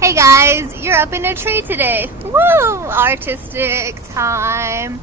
Hey guys, you're up in a tree today. Woo! Artistic time.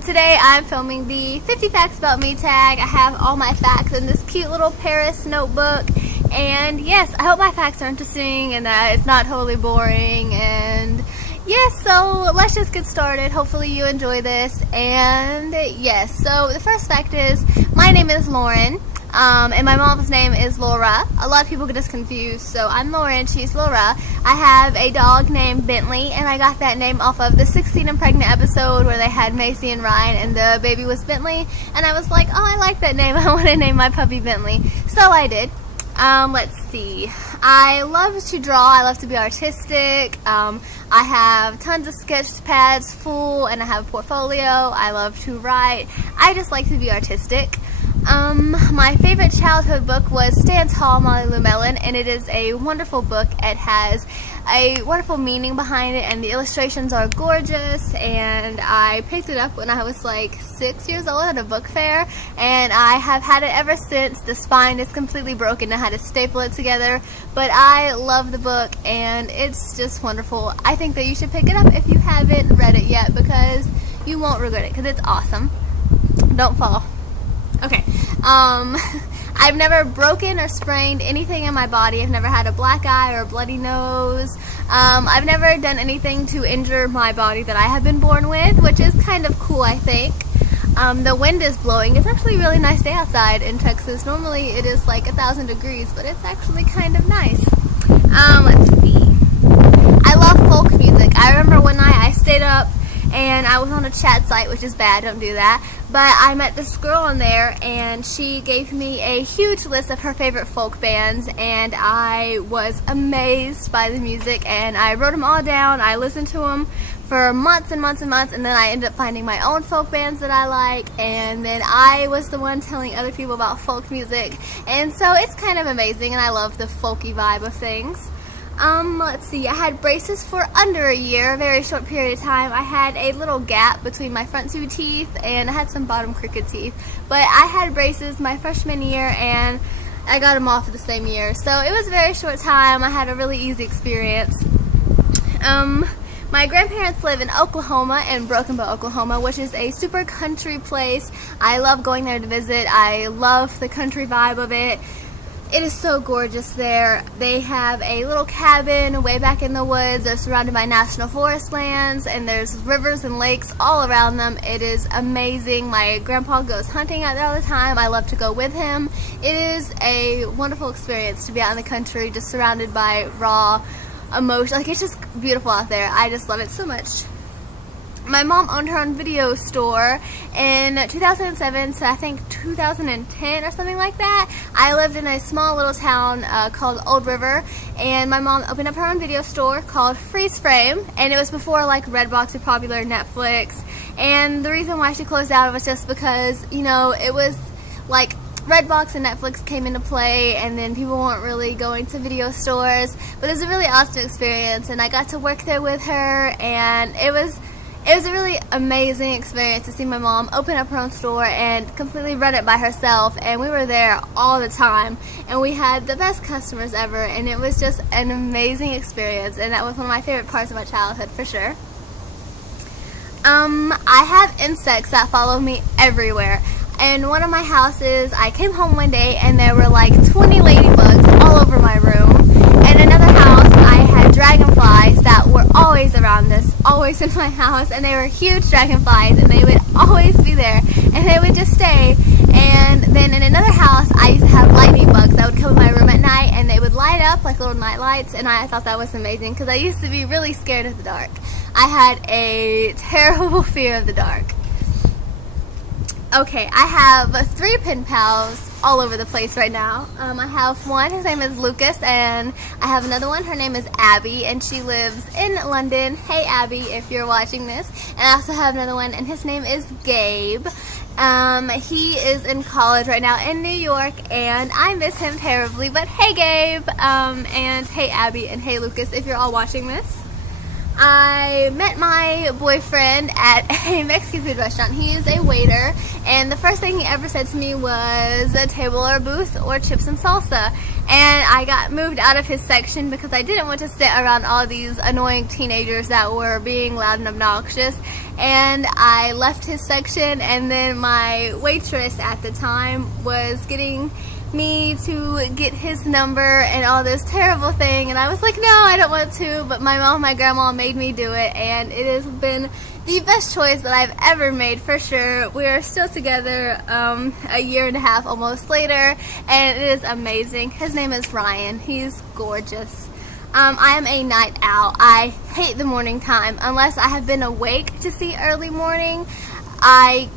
Today I'm filming the 50 Facts About Me tag. I have all my facts in this cute little Paris notebook. And yes, I hope my facts are interesting and that it's not totally boring. And yes, so let's just get started. Hopefully you enjoy this. And yes, so the first fact is, my name is Lauren. And my mom's name is Laura. A lot of people get us confused, so I'm Lauren, she's Laura. I have a dog named Bentley, and I got that name off of the 16 and Pregnant episode where they had Macy and Ryan, and the baby was Bentley. And I was like, oh, I like that name. I want to name my puppy Bentley. So I did. Let's see. I love to draw. I love to be artistic. I have tons of sketch pads full, and I have a portfolio. I love to write. I just like to be artistic. My favorite childhood book was Stan Tall, Molly Lou Melon, and it is a wonderful book. It has a wonderful meaning behind it, and the illustrations are gorgeous, and I picked it up when I was like 6 years old at a book fair, and I have had it ever since. The spine is completely broken. I had to staple it together, but I love the book, and it's just wonderful. I think that you should pick it up if you haven't read it yet, because you won't regret it, because it's awesome. Don't fall. Okay, I've never broken or sprained anything in my body. I've never had a black eye or a bloody nose. I've never done anything to injure my body that I have been born with, which is kind of cool, I think. The wind is blowing. It's actually a really nice day outside in Texas. Normally it is like 1,000 degrees, but it's actually kind of nice. Let's see. I love folk music. I remember one night I stayed up and I was on a chat site, which is bad, don't do that. But I met this girl on there, and she gave me a huge list of her favorite folk bands, and I was amazed by the music, and I wrote them all down. I listened to them for months and months and months, and then I ended up finding my own folk bands that I like, and then I was the one telling other people about folk music, and so it's kind of amazing, and I love the folky vibe of things. Let's see, I had braces for under a year, a very short period of time. I had a little gap between my front two teeth, and I had some bottom crooked teeth. But I had braces my freshman year, and I got them off the same year. So it was a very short time. I had a really easy experience. My grandparents live in Oklahoma, in Broken Bow, Oklahoma, which is a super country place. I love going there to visit. I love the country vibe of it. It is so gorgeous there. They have a little cabin way back in the woods. They're surrounded by national forest lands, and there's rivers and lakes all around them. It is amazing. My grandpa goes hunting out there all the time. I love to go with him. It is a wonderful experience to be out in the country, just surrounded by raw emotion. Like, it's just beautiful out there. I just love it so much. My mom owned her own video store in 2007 to I think 2010 or something like that. I lived in a small little town called Old River, and my mom opened up her own video store called Freeze Frame, and it was before like Redbox or popular Netflix. And the reason why she closed down was just because, you know, it was like Redbox and Netflix came into play, and then people weren't really going to video stores. But it was a really awesome experience, and I got to work there with her, and it was a really amazing experience to see my mom open up her own store and completely run it by herself, and we were there all the time, and we had the best customers ever, and it was just an amazing experience, and that was one of my favorite parts of my childhood for sure. I have insects that follow me everywhere. In one of my houses, I came home one day and there were like 20 ladybugs all over my room. In another house, I had dragonflies that were always around us, always in my house, and they were huge dragonflies, and they would always be there, and they would just stay. And then in another house, I used to have lightning bugs that would come in my room at night, and they would light up like little night lights, and I thought that was amazing because I used to be really scared of the dark. I had a terrible fear of the dark. Okay, I have 3 pen pals all over the place right now. I have one, his name is Lucas, and I have another one, her name is Abby, and she lives in London. Hey Abby, if you're watching this. And I also have another one, and his name is Gabe. He is in college right now in New York, and I miss him terribly, but hey Gabe, and hey Abby, and hey Lucas, if you're all watching this. I met my boyfriend at a Mexican food restaurant. He is a waiter, and the first thing he ever said to me was a table or a booth or chips and salsa. and I got moved out of his section because I didn't want to sit around all these annoying teenagers that were being loud and obnoxious. And I left his section, and then my waitress at the time was getting me to get his number and all this terrible thing, and I was like, no, I don't want to, but my mom and my grandma made me do it, and it has been the best choice that I've ever made, for sure. We are still together a year and a half almost later, and it is amazing. His name is Ryan. He's gorgeous. I am a night owl. I hate the morning time. Unless I have been awake to see early morning, I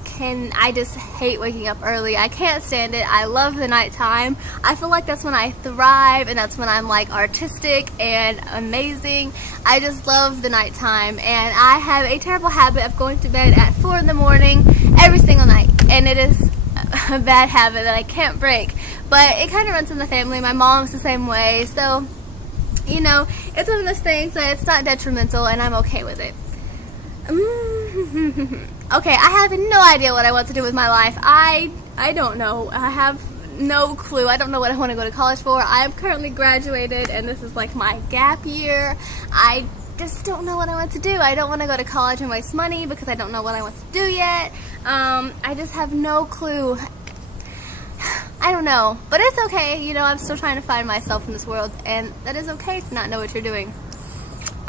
just hate waking up early. I can't stand it. I love the nighttime. I feel like that's when I thrive, and that's when I'm like artistic and amazing. I just love the nighttime, and I have a terrible habit of going to bed at 4 in the morning every single night, and it is a bad habit that I can't break, but it kind of runs in the family. My mom's the same way, so you know, it's one of those things that it's not detrimental, and I'm okay with it. Okay, I have no idea what I want to do with my life. I don't know. I have no clue. I don't know what I want to go to college for. I am currently graduated, and this is like my gap year. I just don't know what I want to do. I don't want to go to college and waste money because I don't know what I want to do yet. I just have no clue. I don't know, but it's okay. You know, I'm still trying to find myself in this world, and that is okay to not know what you're doing.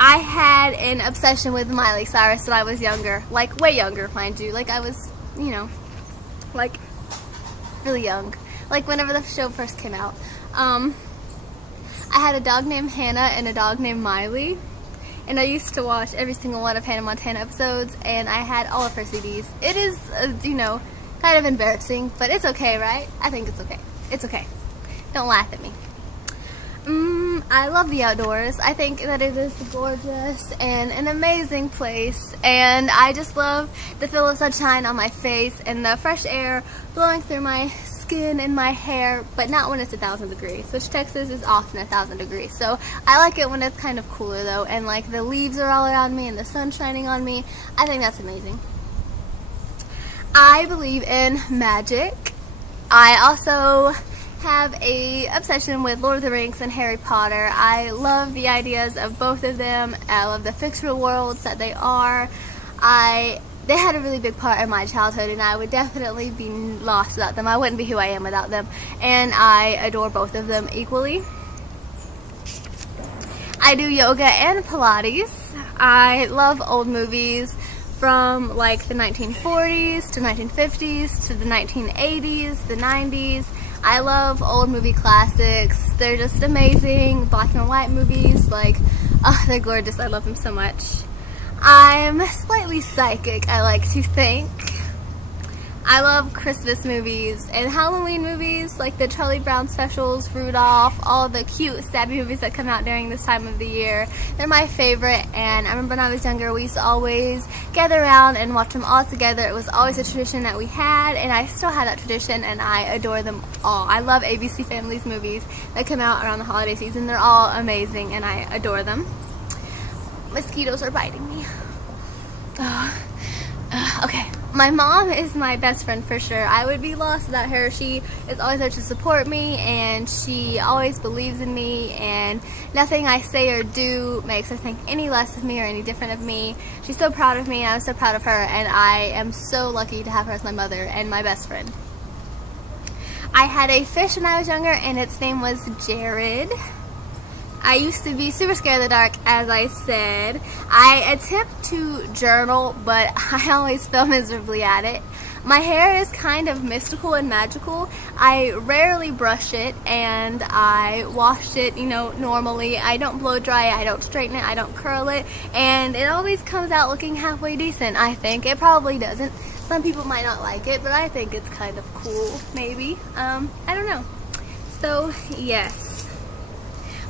I had an obsession with Miley Cyrus when I was younger, like way younger, mind you. Like I was, you know, like really young, like whenever the show first came out. I had a dog named Hannah and a dog named Miley, and I used to watch every single one of Hannah Montana episodes, and I had all of her CDs. It is, you know, kind of embarrassing, but it's okay, right? I think it's okay. It's okay. Don't laugh at me. I love the outdoors. I think that it is gorgeous and an amazing place, and I just love the feel of sunshine on my face and the fresh air blowing through my skin and my hair, but not when it's 1,000 degrees, which Texas is often 1,000 degrees. So I like it when it's kind of cooler though, and like the leaves are all around me and the sun shining on me. I think that's amazing. I believe in magic. I also have a obsession with Lord of the Rings and Harry Potter. I love the ideas of both of them. I love the fictional worlds that they are. They had a really big part in my childhood, and I would definitely be lost without them. I wouldn't be who I am without them, and I adore both of them equally. I do yoga and Pilates. I love old movies from like the 1940s to 1950s to the 1980s, the 90s. I love old movie classics. They're just amazing. Black and white movies, like, oh, they're gorgeous. I love them so much. I'm slightly psychic, I like to think. I love Christmas movies and Halloween movies, like the Charlie Brown specials, Rudolph, all the cute, stabby movies that come out during this time of the year. They're my favorite, and I remember when I was younger, we used to always gather around and watch them all together. It was always a tradition that we had, and I still have that tradition, and I adore them all. I love ABC Family's movies that come out around the holiday season. They're all amazing, and I adore them. Mosquitoes are biting me. Okay. My mom is my best friend for sure. I would be lost without her. She is always there to support me, and she always believes in me, and nothing I say or do makes her think any less of me or any different of me. She's so proud of me, and I'm so proud of her, and I am so lucky to have her as my mother and my best friend. I had a fish when I was younger, and its name was Jared. I used to be super scared of the dark, as I said. I attempt to journal, but I always fail miserably at it. My hair is kind of mystical and magical. I rarely brush it, and I wash it, you know, normally. I don't blow dry it, I don't straighten it, I don't curl it, and it always comes out looking halfway decent, I think. It probably doesn't. Some people might not like it, but I think it's kind of cool, maybe. I don't know. So, yes.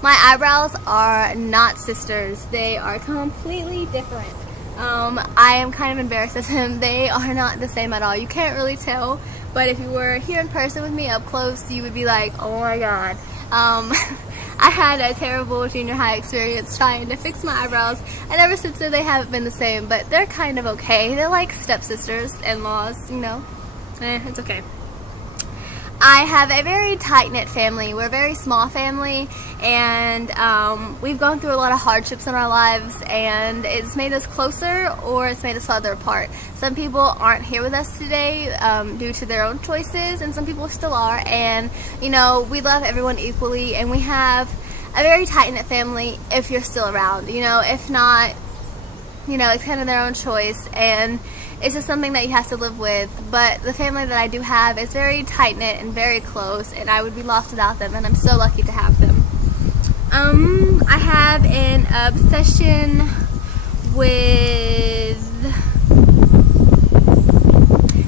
My eyebrows are not sisters. They are completely different. I am kind of embarrassed of them. They are not the same at all. You can't really tell, but if you were here in person with me up close, you would be like, oh my god. I had a terrible junior high experience trying to fix my eyebrows, and ever since then they haven't been the same, but they're kind of okay. They're like stepsisters, in-laws, you know. It's okay. I have a very tight-knit family. We're a very small family, and we've gone through a lot of hardships in our lives, and it's made us closer or it's made us farther apart. Some people aren't here with us today due to their own choices, and some people still are, and you know, we love everyone equally, and we have a very tight-knit family if you're still around. You know, if not, you know, it's kind of their own choice, and it's just something that you have to live with. But the family that I do have is very tight-knit and very close, and I would be lost without them, and I'm so lucky to have them. I have an obsession with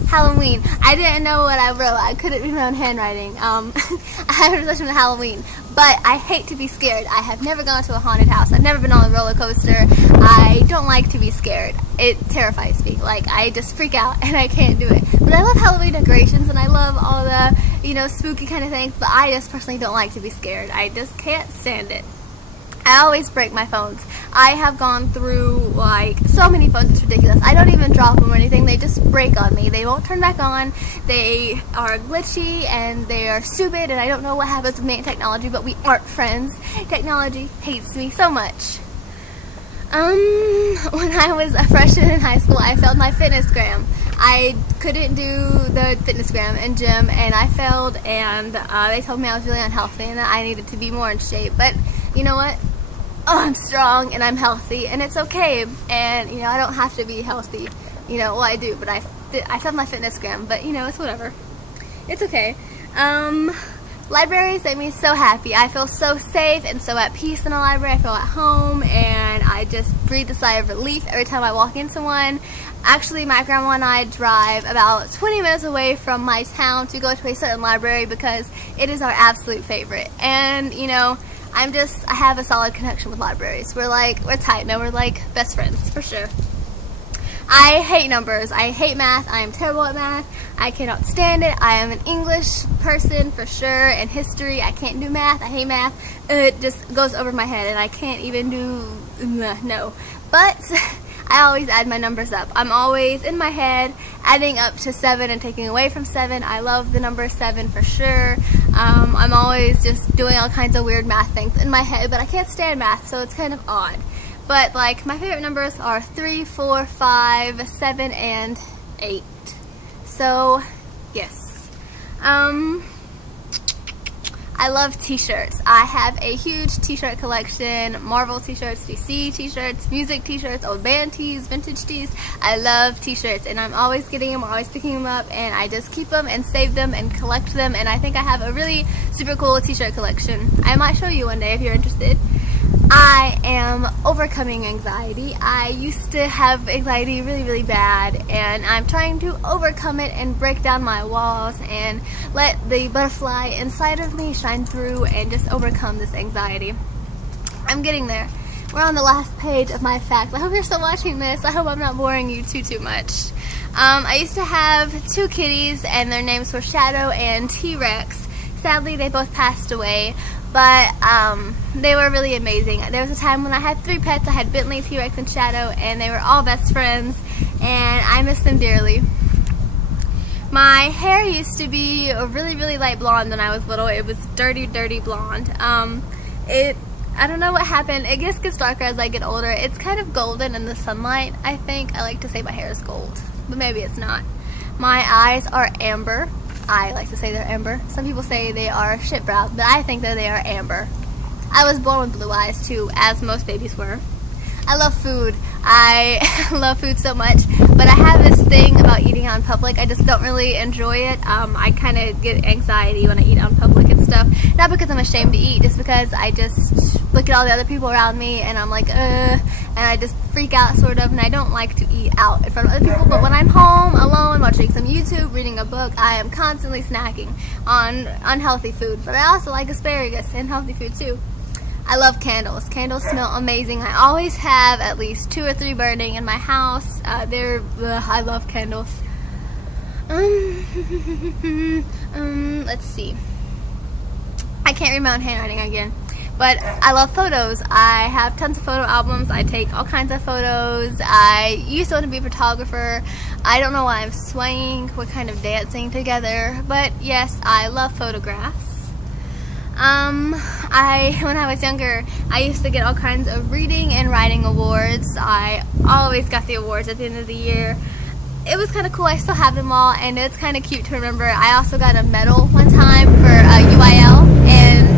Halloween. I didn't know what I wrote. I couldn't read my own handwriting. I have an obsession with Halloween, but I hate to be scared. I have never gone to a haunted house. I've never been on a roller coaster. I don't like to be scared. It terrifies me. Like, I just freak out and I can't do it. But I love Halloween decorations and I love all the, you know, spooky kind of things, but I just personally don't like to be scared. I just can't stand it. I always break my phones. I have gone through like so many phones, it's ridiculous. I don't even drop them or anything, they just break on me. They won't turn back on, they are glitchy and they are stupid, and I don't know what happens with me and technology, but we aren't friends. Technology hates me so much. When I was a freshman in high school, I failed my fitnessgram. I couldn't do the fitnessgram in gym and I failed, and they told me I was really unhealthy and that I needed to be more in shape, but you know what? Oh, I'm strong and I'm healthy and it's okay, and you know, I don't have to be healthy, you know, well I do, but I failed my fitnessgram, but you know, it's whatever, it's okay. Libraries make me so happy. I feel so safe and so at peace in a library. I feel at home and I just breathe a sigh of relief every time I walk into one. Actually, my grandma and I drive about 20 minutes away from my town to go to a certain library because it is our absolute favorite, and you know, I have a solid connection with libraries. We're tight, no, we're like best friends, for sure. I hate numbers. I hate math. I am terrible at math. I cannot stand it. I am an English person, for sure, and history. I can't do math. I hate math. It just goes over my head, and I can't even do, no. But I always add my numbers up. I'm always in my head adding up to 7 and taking away from 7. I love the number 7 for sure. I'm always just doing all kinds of weird math things in my head, but I can't stand math, so it's kind of odd. But like, my favorite numbers are 3, 4, 5, 7, and 8. So, yes. I love t-shirts. I have a huge t-shirt collection. Marvel t-shirts, DC t-shirts, music t-shirts, old band tees, vintage tees. I love t-shirts, and I'm always getting them, always picking them up, and I just keep them and save them and collect them, and I think I have a really super cool t-shirt collection. I might show you one day if you're interested. I am overcoming anxiety. I used to have anxiety really, really bad, and I'm trying to overcome it and break down my walls and let the butterfly inside of me shine through and just overcome this anxiety. I'm getting there. We're on the last page of my facts. I hope you're still watching this. I hope I'm not boring you too much. I used to have 2 kitties, and their names were Shadow and T-Rex. Sadly, they both passed away, but they were really amazing. There was a time when I had 3 pets. I had Bentley, T-Rex, and Shadow, and they were all best friends, and I miss them dearly. My hair used to be a really, really light blonde when I was little. It was dirty, dirty blonde. I don't know what happened. It just gets darker as I get older. It's kind of golden in the sunlight, I think. I like to say my hair is gold, but maybe it's not. My eyes are amber. I like to say they're amber. Some people say they are shit brown, but I think that they are amber. I was born with blue eyes too, as most babies were. I love food. I love food so much, but I have this thing about eating out in public. I just don't really enjoy it. I kind of get anxiety when I eat out in public and stuff. Not because I'm ashamed to eat, just because I just look at all the other people around me and I'm like, and I just freak out sort of, and I don't like to eat out in front of other people. But when I'm home alone watching some YouTube, reading a book, I am constantly snacking on unhealthy food. But I also like asparagus and healthy food too. I love candles. Candles smell amazing. I always have at least 2 or 3 burning in my house. I love candles. Let's see. I can't read my own handwriting again. But I love photos. I have tons of photo albums. I take all kinds of photos. I used to want to be a photographer. I don't know why I'm swaying. We're kind of dancing together. But yes, I love photographs. When I was younger, I used to get all kinds of reading and writing awards. I always got the awards at the end of the year. It was kind of cool. I still have them all, and it's kind of cute to remember. I also got a medal one time for UIL, and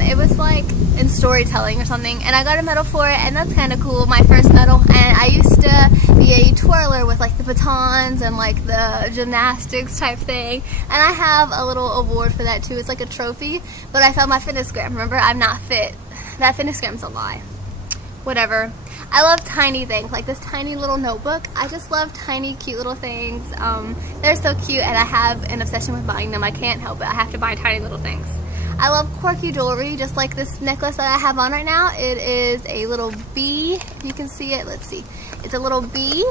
it was like in storytelling or something, and I got a medal for it, and that's kind of cool, my first medal. And I used to be a twirler with like the batons and like the gymnastics type thing, and I have a little award for that too. It's like a trophy, but I failed my fitness gram. Remember, I'm not fit. That fitness gram's a lie. Whatever. I love tiny things, like this tiny little notebook. I just love tiny, cute little things. They're so cute, and I have an obsession with buying them. I can't help it. I have to buy tiny little things. I love quirky jewelry, just like this necklace that I have on right now. It is a little bee. If you can see it, let's see. It's a little bee,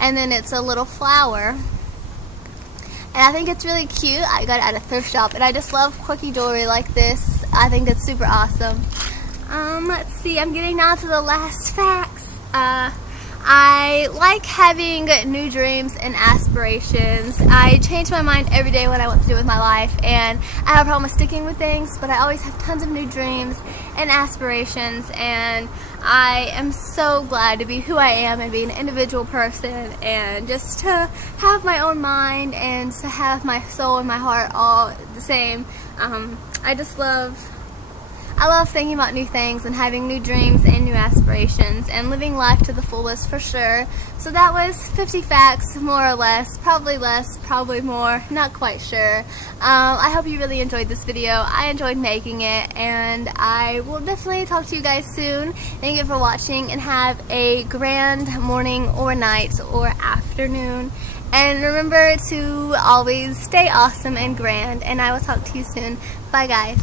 and then it's a little flower. And I think it's really cute. I got it at a thrift shop, and I just love quirky jewelry like this. I think it's super awesome. Let's see, I'm getting down to the last facts. I like having new dreams and aspirations. I change my mind every day what I want to do with my life, and I have a problem with sticking with things, but I always have tons of new dreams and aspirations, and I am so glad to be who I am and be an individual person, and just to have my own mind and to have my soul and my heart all the same. I love thinking about new things and having new dreams and new aspirations and living life to the fullest for sure. So that was 50 facts, more or less, probably less, probably more, not quite sure. I hope you really enjoyed this video. I enjoyed making it, and I will definitely talk to you guys soon. Thank you for watching, and have a grand morning or night or afternoon. And remember to always stay awesome and grand, and I will talk to you soon. Bye guys.